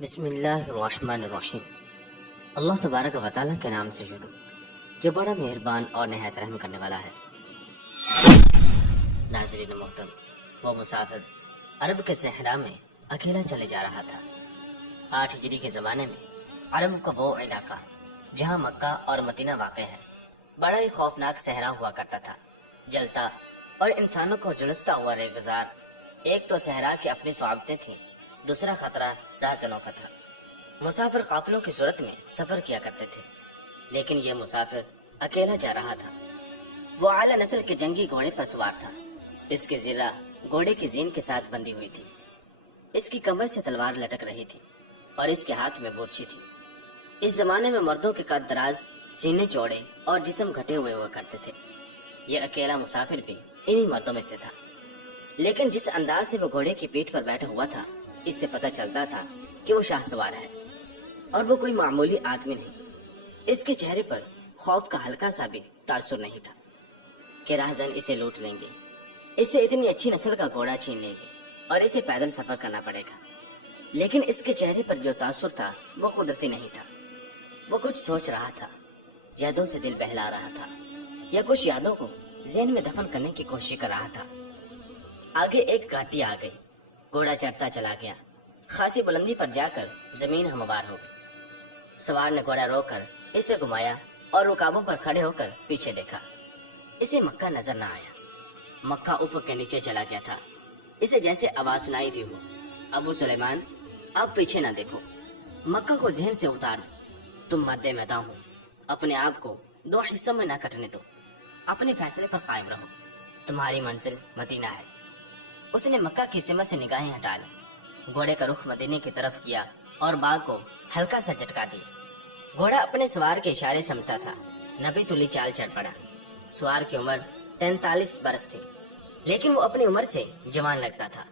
بسم اللہ الرحمن الرحیم۔ اللہ تبارک و تعالیٰ کے نام سے شروع جو بڑا مہربان اور نہایت رحم کرنے والا ہے۔ ناظرین محترم، وہ مسافر عرب کے صحرا میں اکیلا چلے جا رہا تھا۔ 8 ہجری کے زمانے میں عرب کا وہ علاقہ جہاں مکہ اور مدینہ واقع ہے بڑا ہی خوفناک صحرا ہوا کرتا تھا، جلتا اور انسانوں کو جلستا ہوا ریگزار۔ ایک تو صحرا کی اپنی صعوبتیں تھیں، دوسرا خطرہ راہزنوں کا تھا۔ مسافر قافلوں کی صورت میں سفر کیا کرتے تھے، لیکن یہ مسافر اکیلا جا رہا تھا۔ وہ اعلیٰ نسل کے جنگی گھوڑے پر سوار تھا۔ اس کی ذرہ گھوڑے کی زین کے ساتھ بندھی ہوئی تھی، اس کی کمر سے تلوار لٹک رہی تھی اور اس کے ہاتھ میں برچھی تھی۔ اس زمانے میں مردوں کے قد دراز، سینے چوڑے اور جسم گھٹے ہوئے ہوا کرتے تھے۔ یہ اکیلا مسافر بھی انہی مردوں میں سے تھا، لیکن جس انداز سے وہ گھوڑے کی پیٹھ پر بیٹھا ہوا تھا، اس سے پتہ چلتا تھا کہ وہ شاہ سوار ہے اور وہ کوئی معمولی آدمی نہیں۔ اس کے چہرے پر خوف کا ہلکا سا بھی تاثر نہیں تھا کہ راہزن اسے لوٹ لیں گے، اس سے اتنی اچھی نسل کا گھوڑا چھین لیں گے اور اسے پیدل سفر کرنا پڑے گا۔ لیکن اس کے چہرے پر جو تاثر تھا وہ قدرتی نہیں تھا۔ وہ کچھ سوچ رہا تھا، یادوں سے دل بہلا رہا تھا، یا کچھ یادوں کو ذہن میں دفن کرنے کی کوشش کر رہا تھا۔ آگے ایک گھاٹی آ گئی، گھوڑا چڑھتا چلا گیا، خاصی بلندی پر جا کر زمین ہموار ہو گئی۔ سوار نے گھوڑا روک کر اسے گھمایا اور رکابوں پر کھڑے ہو کر پیچھے دیکھا۔ اسے مکہ نظر نہ آیا۔ مکہ افق کے نیچے چلا گیا تھا۔ اسے جیسے آواز سنائی دی ہو، ابو سلیمان، اب پیچھے نہ دیکھو، مکہ کو ذہن سے اتار دو، تم مرد میدان ہو، اپنے آپ کو 2 حصوں میں نہ کٹنے دو، اپنے فیصلے پر قائم رہو، تمہاری منزل مدینہ ہے۔ اس نے مکہ کی سمت سے نگاہیں ہٹا لی، گھوڑے کا رخ مدینے کی طرف کیا اور باغ کو ہلکا سا جھٹکا دیا۔ گھوڑا اپنے سوار کے اشارے سمتا تھا، نبی تلی چال چڑھ پڑا۔ سوار کی عمر 43 برس تھی، لیکن وہ اپنی عمر سے جوان لگتا تھا۔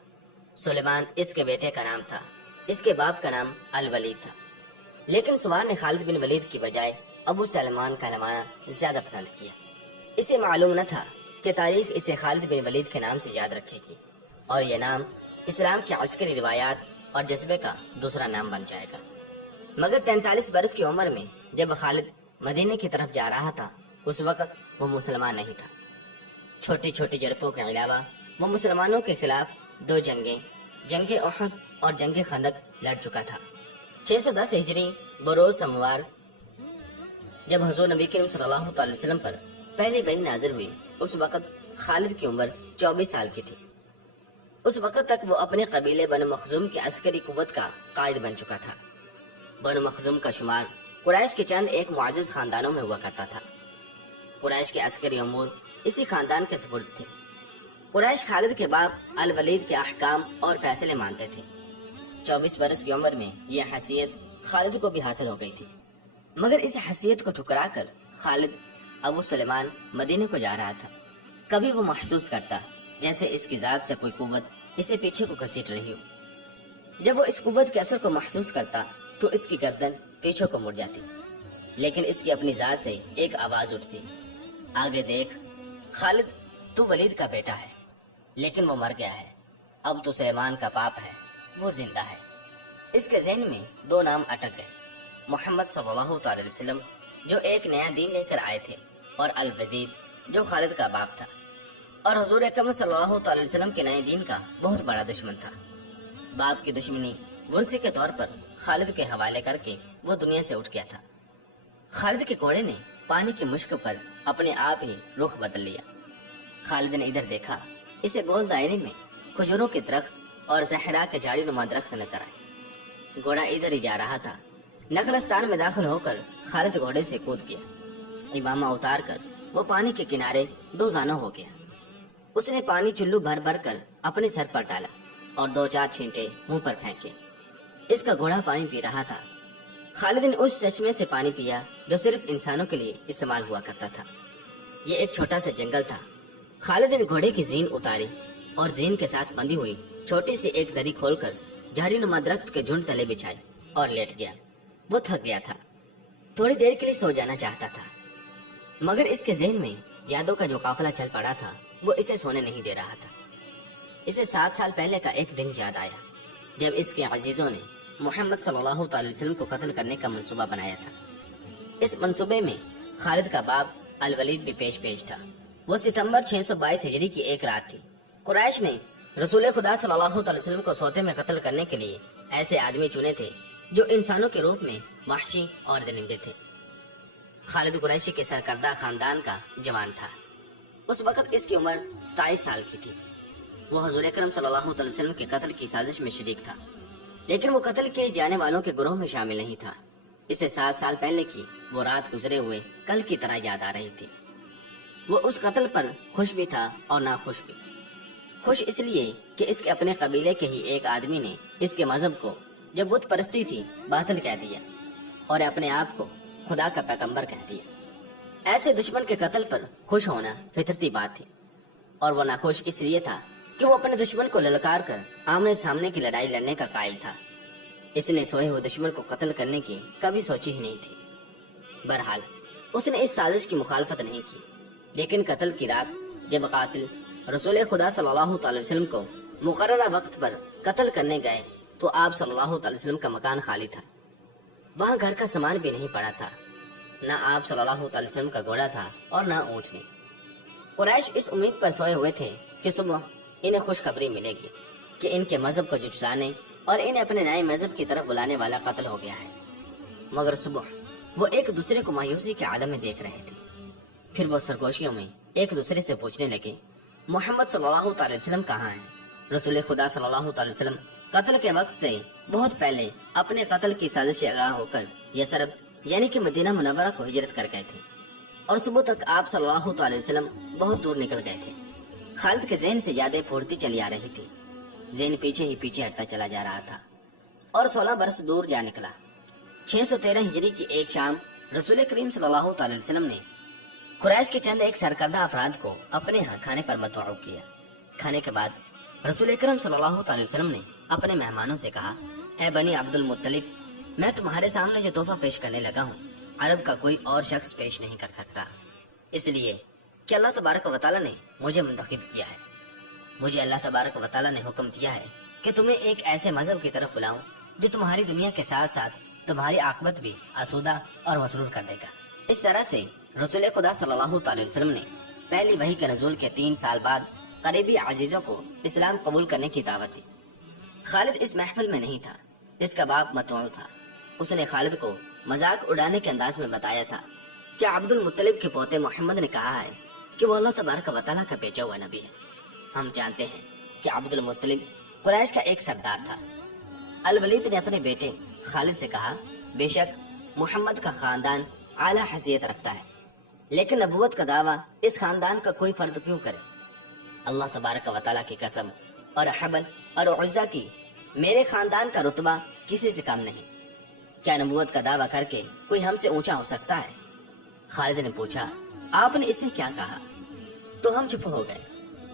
سلیمان اس کے بیٹے کا نام تھا، اس کے باپ کا نام الولید تھا، لیکن سوار نے خالد بن ولید کی بجائے ابو سلیمان کہلوانا زیادہ پسند کیا۔ اسے معلوم نہ تھا کہ تاریخ اسے خالد بن ولید کے نام سے یاد رکھے گی اور یہ نام اسلام کی عسکری روایات اور جذبے کا دوسرا نام بن جائے گا۔ مگر 43 برس کی عمر میں جب خالد مدینے کی طرف جا رہا تھا، اس وقت وہ مسلمان نہیں تھا۔ چھوٹی چھوٹی جھڑپوں کے علاوہ وہ مسلمانوں کے خلاف 2 جنگیں، جنگ احد اور جنگ خندق لڑ چکا تھا۔ 610 ہجری بروز سموار جب حضور نبی کریم صلی اللہ علیہ وسلم پر پہلی وحی نازل ہوئی، اس وقت خالد کی عمر 24 سال کی تھی۔ اس وقت تک وہ اپنے قبیلے بنو مخزوم کی عسکری قوت کا قائد بن چکا تھا۔ بنو مخزوم کا شمار قریش کے چند ایک معزز خاندانوں میں ہوا کرتا تھا۔ قریش کے عسکری امور اسی خاندان کے سپرد تھے۔ قریش خالد کے باپ الولید کے احکام اور فیصلے مانتے تھے۔ 24 برس کی عمر میں یہ حیثیت خالد کو بھی حاصل ہو گئی تھی، مگر اس حیثیت کو ٹھکرا کر خالد ابو سلیمان مدینے کو جا رہا تھا۔ کبھی وہ محسوس کرتا جیسے اس کی ذات سے کوئی قوت اسے پیچھے کو گھسیٹ رہی ہو۔ جب وہ اس قوت کے اثر کو محسوس کرتا تو اس کی گردن پیچھے کو مڑ جاتی، لیکن اس کی اپنی ذات سے ایک آواز اٹھتی، آگے دیکھ خالد، تو ولید کا بیٹا ہے، لیکن وہ مر گیا ہے، اب تو سلیمان کا باپ ہے، وہ زندہ ہے۔ اس کے ذہن میں 2 نام اٹک گئے، محمد صلی اللہ علیہ وسلم جو ایک نیا دین لے کر آئے تھے، اور الولید جو خالد کا باپ تھا اور حضور اکرم صلی اللہ علیہ وسلم کے نئے دین کا بہت بڑا دشمن تھا۔ باپ کی دشمنی ورثے کے طور پر خالد کے حوالے کر کے وہ دنیا سے اٹھ گیا تھا۔ خالد کے گھوڑے نے پانی کی مشک پر اپنے آپ ہی رخ بدل لیا۔ خالد نے ادھر دیکھا، اسے گول دائرے میں کھجوروں کے درخت اور زہرا کے جھاڑی نما درخت نظر آئے۔ گھوڑا ادھر ہی جا رہا تھا۔ نخلستان میں داخل ہو کر خالد گھوڑے سے کود گیا، امامہ اتار کر وہ پانی کے کنارے 2 زانوں ہو گیا۔ اس نے پانی چلو بھر بھر کر اپنے سر پر ڈالا اور 2-4 چھینٹے منہ پر پھینکے۔ اس کا گھوڑا پانی پی رہا تھا۔ خالد نے اس چشمے سے پانی پیا جو صرف انسانوں کے لیے استعمال ہوا کرتا تھا۔ یہ ایک چھوٹا سا جنگل تھا۔ خالد نے گھوڑے کی زین اتاری اور زین کے ساتھ بندھی ہوئی چھوٹی سی ایک دری کھول کر جھاڑی نما درخت کے جھنڈ تلے بچھائی اور لیٹ گیا۔ وہ تھک گیا تھا، تھوڑی دیر کے لیے سو جانا چاہتا تھا، مگر اس کے ذہن میں یادوں کا جو قافلہ چل پڑا تھا وہ اسے سونے نہیں دے رہا تھا۔ اسے 7 سال پہلے کا ایک دن یاد آیا جب اس کے عزیزوں نے محمد صلی اللہ تعالی وسلم کو قتل کرنے کا منصوبہ بنایا تھا۔ اس منصوبے میں خالد کا باپ الولید بھی پیش تھا۔ وہ ستمبر 622 ہجری کی ایک رات تھی۔ قریش نے رسول خدا صلی اللہ تعالی وسلم کو سوتے میں قتل کرنے کے لیے ایسے آدمی چنے تھے جو انسانوں کے روپ میں وحشی اور درندے تھے۔ خالد قریشی کے سرکردہ خاندان کا جوان تھا۔ اس وقت اس کی عمر 27 سال کی تھی۔ وہ حضور اکرم صلی اللہ علیہ وسلم کے قتل کی سازش میں شریک تھا، لیکن وہ قتل کیے جانے والوں کے گروہ میں شامل نہیں تھا۔ اسے 7 سال پہلے کی وہ رات گزرے ہوئے کل کی طرح یاد آ رہی تھی۔ وہ اس قتل پر خوش بھی تھا اور ناخوش بھی۔ خوش اس لیے کہ اس کے اپنے قبیلے کے ہی ایک آدمی نے اس کے مذہب کو، جو بت پرستی تھی، باطل کہہ دیا اور اپنے آپ کو خدا کا پیغمبر کہہ دیا۔ ایسے دشمن کے قتل پر خوش ہونا فطرتی بات تھی، اور وہ ناخوش اس لیے تھا کہ وہ اپنے دشمن کو للکار کر آمنے سامنے کی لڑائی لڑنے کا قائل تھا۔ اس نے سوئے ہوئے دشمن کو قتل کرنے کی کبھی سوچی ہی نہیں تھی۔ بہرحال اس نے اس سازش کی مخالفت نہیں کی، لیکن قتل کی رات جب قاتل رسول خدا صلی اللہ تعالی وسلم کو مقررہ وقت پر قتل کرنے گئے تو آپ صلی اللہ تعالی وسلم کا مکان خالی تھا۔ وہاں گھر کا سامان بھی نہیں پڑا تھا، نہ آپ صلی اللہ تعالی وسلم کا گھوڑا تھا اور نہ اونٹنی۔ قریش اس امید پر سوئے ہوئے تھے کہ صبح انہیں خوشخبری ملے گی کہ ان کے مذہب کو جھٹلانے اور انہیں اپنے نئے مذہب کی طرف بلانے والا قتل ہو گیا ہے، مگر صبح وہ ایک دوسرے کو مایوسی کے عالم میں دیکھ رہے تھے۔ پھر وہ سرگوشیوں میں ایک دوسرے سے پوچھنے لگے، محمد صلی اللہ تعالی وسلم کہاں ہیں؟ رسول خدا صلی اللہ تعالی وسلم قتل کے وقت سے بہت پہلے اپنے قتل کی سازش سے آگاہ ہو کر یثرب یعنی کہ مدینہ منورہ کو ہجرت کر گئے تھے، اور صبح تک آپ صلی اللہ تعالی وسلم بہت دور نکل گئے تھے۔ خالد کے ذہن سے یادیں پھوٹتی چلی آ رہی تھی، ذہن پیچھے ہی پیچھے ہٹتا چلا جا رہا تھا اور 16 برس دور جا نکلا۔ 613 ہجری کی ایک شام رسول کریم صلی اللہ تعالی وسلم نے قریش کے چند ایک سرکردہ افراد کو اپنے ہاں کھانے پر مدعو کیا۔ کھانے کے بعد رسول اکرم صلی اللہ تعالی وسلم نے اپنے مہمانوں سے کہا، اے بنی عبد المطلب، میں تمہارے سامنے جو تحفہ پیش کرنے لگا ہوں عرب کا کوئی اور شخص پیش نہیں کر سکتا، اس لیے کہ اللہ تبارک و تعالیٰ نے مجھے منتخب کیا ہے۔ مجھے اللہ تبارک و تعالیٰ نے حکم دیا ہے کہ تمہیں ایک ایسے مذہب کی طرف بلاؤں جو تمہاری دنیا کے ساتھ ساتھ تمہاری عاقبت بھی آسودہ اور مسرور کر دے گا۔ اس طرح سے رسول خدا صلی اللہ تعالی وسلم نے پہلی وحی کے نزول کے 3 سال بعد قریبی عزیزوں کو اسلام قبول کرنے کی دعوت دی۔ خالد اس محفل میں نہیں تھا، اس کا باپ مطوع تھا۔ اس نے خالد کو مذاق اڑانے کے انداز میں بتایا تھا کہ عبد المطلب کے پوتے محمد نے کہا ہے کہ وہ اللہ تبارک و تعالیٰ کا بھیجا ہوا نبی ہے۔ ہم جانتے ہیں کہ عبد المطلب قریش کا ایک سردار تھا۔ الولید نے اپنے بیٹے خالد سے کہا، بے شک محمد کا خاندان اعلیٰ حیثیت رکھتا ہے، لیکن نبوت کا دعویٰ اس خاندان کا کوئی فرد کیوں کرے؟ اللہ تبارک و تعالیٰ کی قسم اور حبل اور عزا کی، میرے خاندان کا رتبہ کسی سے کم نہیں۔ کیا نبوت کا دعویٰ کر کے کوئی ہم سے اونچا ہو سکتا ہے؟ خالد نے پوچھا، آپ نے اسے کیا کہا؟ تو ہم چپ ہو گئے،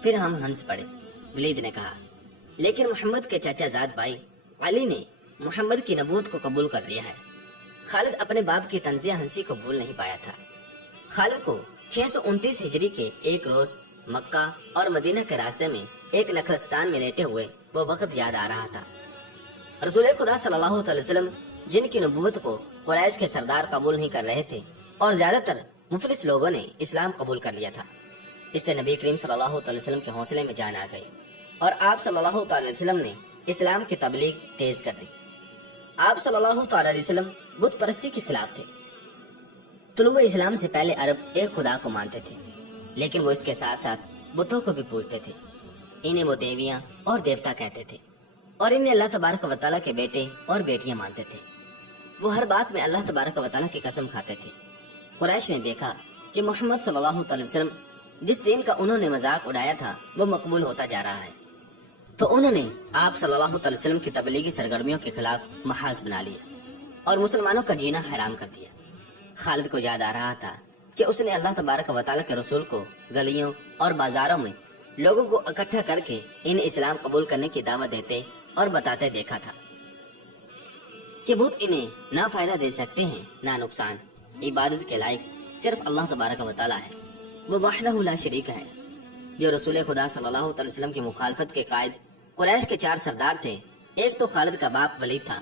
پھر ہم ہنس پڑے۔ ولید نے کہا، لیکن محمد کے چچا زاد بھائی علی نے محمد کی نبوت کو قبول کر لیا ہے۔ خالد اپنے باپ کی طنزیہ ہنسی کو بھول نہیں پایا تھا۔ خالد کو 629 ہجری کے ایک روز مکہ اور مدینہ کے راستے میں ایک نخلستان میں لیٹے ہوئے وہ وقت یاد آ رہا تھا۔ رسول خدا صلی اللہ علیہ وسلم جن کی نبوت کو قریش کے سردار قبول نہیں کر رہے تھے اور زیادہ تر مفلس لوگوں نے اسلام قبول کر لیا تھا، اس سے نبی کریم صلی اللہ علیہ وسلم کے حوصلے میں جان آ گئی اور آپ صلی اللہ علیہ وسلم نے اسلام کی تبلیغ تیز کر دی۔ آپ صلی اللہ تعالی علیہ وسلم بت پرستی کے خلاف تھے۔ طلوع اسلام سے پہلے عرب ایک خدا کو مانتے تھے، لیکن وہ اس کے ساتھ ساتھ بتوں کو بھی پوجتے تھے۔ انہیں وہ دیویاں اور دیوتا کہتے تھے اور انہیں اللہ تبارک و تعالیٰ کے بیٹے اور بیٹیاں مانتے تھے۔ وہ ہر بات میں اللہ تبارک و تعالیٰ کی قسم کھاتے تھے۔ قریش نے دیکھا کہ محمد صلی اللہ علیہ وسلم جس دین کا انہوں نے مذاق اڑایا تھا وہ مقبول ہوتا جا رہا ہے، تو انہوں نے آپ صلی اللہ علیہ وسلم کی تبلیغی سرگرمیوں کے خلاف محاذ بنا لیا اور مسلمانوں کا جینا حرام کر دیا۔ خالد کو یاد آ رہا تھا کہ اس نے اللہ تبارک و تعالیٰ کے رسول کو گلیوں اور بازاروں میں لوگوں کو اکٹھا کر کے ان اسلام قبول کرنے کی دعوت دیتے اور بتاتے دیکھا تھا کہ بت انہیں نہ فائدہ دے سکتے ہیں نہ نقصان۔ عبادت کے لائق صرف اللہ تبارک و تعالیٰ ہے، وہ وحدہ لا شریک ہے۔ جو رسول خدا صلی اللہ علیہ وسلم کی مخالفت کے قائد قریش کے 4 سردار تھے، ایک تو خالد کا باپ ولید تھا،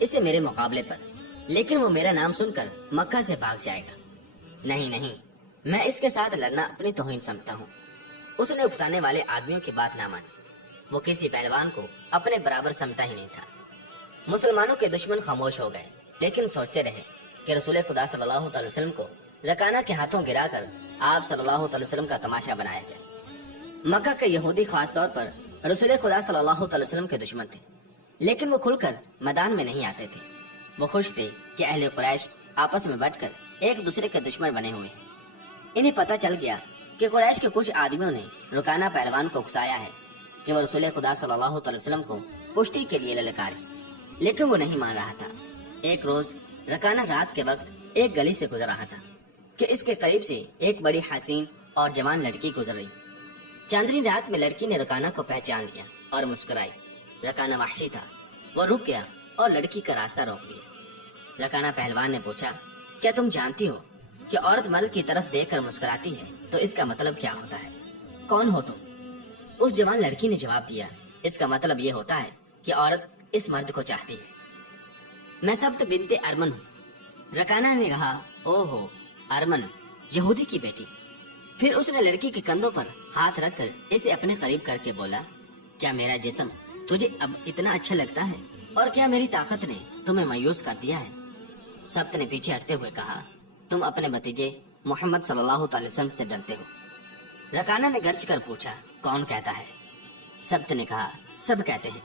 اسے میرے مقابلے پر، لیکن وہ میرا نام سن کر مکہ سے بھاگ جائے گا۔ نہیں نہیں، میں اس کے ساتھ لڑنا اپنی توہین سمجھتا ہوں۔ اس نے اکسانے والے آدمیوں کی بات نہ مانی۔ وہ کسی پہلوان کو اپنے برابر سمجھتا ہی نہیں تھا۔ مسلمانوں کے دشمن خاموش ہو گئے، لیکن سوچتے رہے کہ رسول خدا صلی اللہ علیہ وسلم کو رکانہ کے ہاتھوں گرا کر آپ صلی اللہ علیہ وسلم کا تماشا بنایا جائے۔ مکہ کے یہودی خاص طور پر رسول خدا صلی اللہ علیہ وسلم کے دشمن تھے، لیکن وہ کھل کر میدان میں نہیں آتے تھے۔ وہ خوش تھے کہ اہل قریش آپس میں بٹ کر ایک دوسرے کے دشمن بنے ہوئے ہیں۔ انہیں پتہ چل گیا کہ قریش کے کچھ آدمیوں نے رکانہ پہلوان کو اکسایا ہے کہ وہ رسول خدا صلی اللہ علیہ وسلم کو کشتی کے لیے للکارے، لیکن وہ نہیں مان رہا تھا۔ ایک روز رکانہ رات کے وقت ایک گلی سے گزر رہا تھا کہ اس کے قریب سے ایک بڑی حسین اور جوان لڑکی گزر رہی۔ چاندنی رات میں لڑکی نے رکانہ کو پہچان لیا اور مسکرائی۔ رکانہ وحشی تھا، وہ رک گیا اور لڑکی کا راستہ روک دیا۔ رکانہ پہلوان نے پوچھا، کیا تم جانتی ہو کہ عورت مرد کی طرف دیکھ کر مسکراتی ہے تو اس کا مطلب کیا ہوتا ہے؟ کون ہو تم؟ اس جوان لڑکی نے جواب دیا، اس کا مطلب یہ ہوتا ہے کہ عورت اس مرد کو چاہتی ہے۔ میں سبت بنت ارمن ہوں۔ رکانہ نے کہا، او ہو ارمن، یہودی کی بیٹی۔ پھر اس نے لڑکی کے کندھوں پر ہاتھ رکھ کر اسے اپنے قریب کر کے بولا، کیا میرا جسم تجھے اب اتنا اچھا لگتا ہے، اور کیا میری طاقت نے تمہیں مایوس کر دیا ہے؟ سبت نے پیچھے ہٹتے ہوئے کہا، تم اپنے بھتیجے محمد صلی اللہ علیہ وسلم سے ڈرتے ہو۔ رکانہ نے گرج کر پوچھا، کون کہتا ہے؟ سبت نے کہا، سب کہتے ہیں۔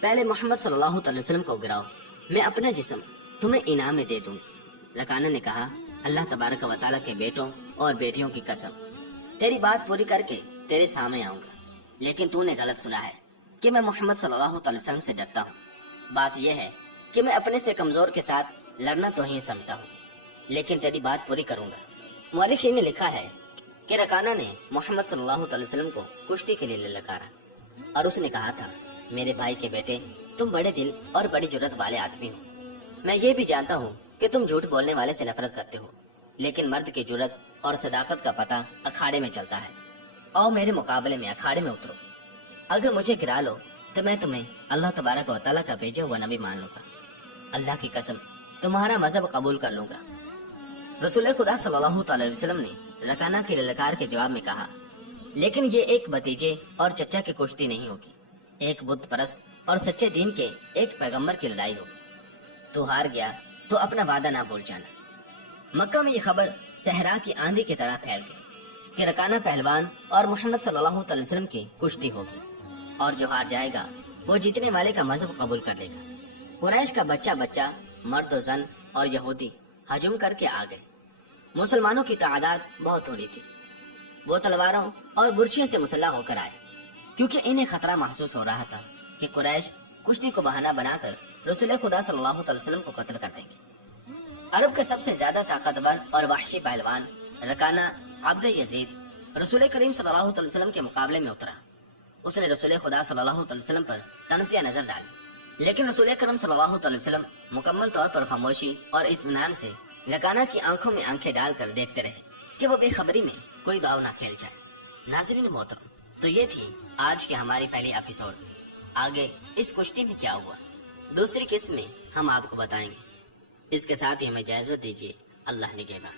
پہلے محمد صلی اللہ علیہ وسلم کو گراؤ، میں اپنا جسم تمہیں انعام میں دے دوں گی۔ رکانہ نے کہا، اللہ تبارک و تعالیٰ کے بیٹوں اور بیٹیوں کی قسم، تیری بات پوری کر کے تیرے سامنے آؤں گا، لیکن تو نے غلط سنا ہے کہ میں محمد صلی اللہ علیہ وسلم سے ڈرتا ہوں۔ بات یہ ہے کہ میں اپنے سے کمزور کے ساتھ لڑنا تو ہی سمجھتا ہوں، لیکن تیری بات پوری کروں گا۔ مورخین نے لکھا ہے کہ رکانہ نے محمد صلی اللہ علیہ وسلم کو کشتی کے لیے للکارا، اور اس نے کہا تھا، میرے بھائی کے بیٹے، تم بڑے دل اور بڑی جرت والے آدمی ہو۔ میں یہ بھی جانتا ہوں کہ تم جھوٹ بولنے والے سے نفرت کرتے ہو، لیکن مرد کی جرت اور صداقت کا پتہ اکھاڑے میں چلتا ہے۔ آؤ میرے مقابلے میں اکھاڑے میں اترو۔ اگر مجھے گرا لو تو میں تمہیں اللہ تبارک و تعالیٰ کا بھیجا ہوا نبی مان لوں گا۔ اللہ کی قسم، تمہارا مذہب قبول کر لوں گا۔ رسول خدا صلی اللہ علیہ وسلم نے رکانہ کی للکار کے جواب میں کہا، لیکن یہ ایک بھتیجے اور چچا کی کشتی نہیں ہوگی، ایک بت پرست اور سچے دین کے ایک پیغمبر کی لڑائی ہوگی۔ تو ہار گیا تو اپنا وعدہ نہ بھول جانا۔ مکہ میں یہ خبر صحرا کی آندھی کی طرح پھیل گئی کہ رکانہ پہلوان اور محمد صلی اللہ علیہ وسلم کی کشتی ہوگی، اور جو ہار جائے گا وہ جیتنے والے کا مذہب قبول کر لے گا۔ قریش کا بچہ بچہ، مرد و زن اور یہودی ہجوم کر کے آ گئے۔ مسلمانوں کی تعداد بہت تھوڑی تھی۔ وہ تلواروں اور برچھیوں سے مسلح ہو کر آئے، کیونکہ انہیں خطرہ محسوس ہو رہا تھا کہ قریش کشتی کو بہانہ بنا کر رسول خدا صلی اللہ علیہ وسلم کو قتل کر دیں گے۔ عرب کے سب سے زیادہ طاقتور اور وحشی پہلوان رکانہ عبد یزید رسول کریم صلی اللہ علیہ وسلم کے مقابلے میں اترا۔ اس نے رسول خدا صلی اللہ علیہ وسلم پر تنزیہ نظر ڈالی، لیکن رسول کریم صلی اللہ علیہ وسلم مکمل طور پر خاموشی اور اطمینان سے رکانہ کی آنکھوں میں آنکھیں ڈال کر دیکھتے رہے کہ وہ بے خبری میں کوئی داؤ نہ کھیل جائے۔ ناظرین محترم، تو یہ تھی آج کی ہماری پہلی ایپیسوڈ۔ آگے اس کشتی میں کیا ہوا دوسری قسط میں ہم آپ کو بتائیں گے۔ اس کے ساتھ ہی ہمیں اجازت دیجیے۔ اللہ نگہبان۔